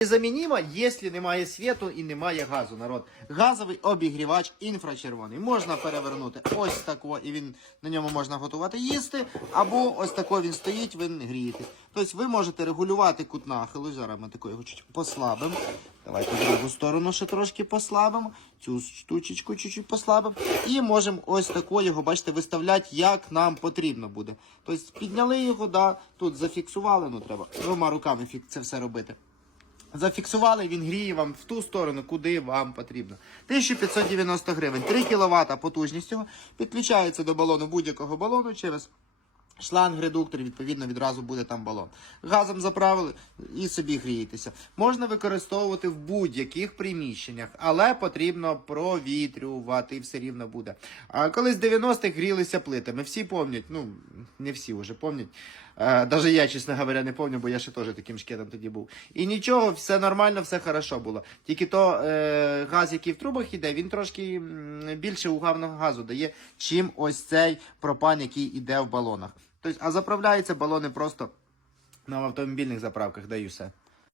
Незамінімо, якщо немає світу і немає газу, народ. Газовий обігрівач інфрачервоний. Можна перевернути ось тако, і він на ньому можна готувати їсти, або ось тако він стоїть, ви не грієтесь. Тобто ви можете регулювати кут нахилу. Зараз ми тако його чуть послабимо. Давайте другу сторону ще трошки послабимо. Цю штучечку чуть-чуть послабимо. І можемо ось тако його, бачите, виставляти, як нам потрібно буде. Тобто підняли його, да, тут зафіксували, ну треба двома руками це все робити. Зафіксували, він гріє вам в ту сторону, куди вам потрібно. 1590 гривень, 3 кВт цього. Підключається до балону будь-якого балону через шланг, редуктор, відповідно, відразу буде там балон. Газом заправили і собі грієтеся. Можна використовувати в будь-яких приміщеннях, але потрібно провітрювати все рівно буде. А колись 90-х грілися плитами. Всі пам'ятають, ну не всі вже пам'ятають. Е, Даже я, чесно говоря, не пам'ятаю, бо я ще теж таким шкетом тоді був. І нічого, все нормально, все хорошо було. Тільки то е, газ, який в трубах іде, він трошки більше угарного газу дає, чим ось цей пропан, який іде в балонах. Тобто, а заправляються балони просто на автомобільних заправках, даю все.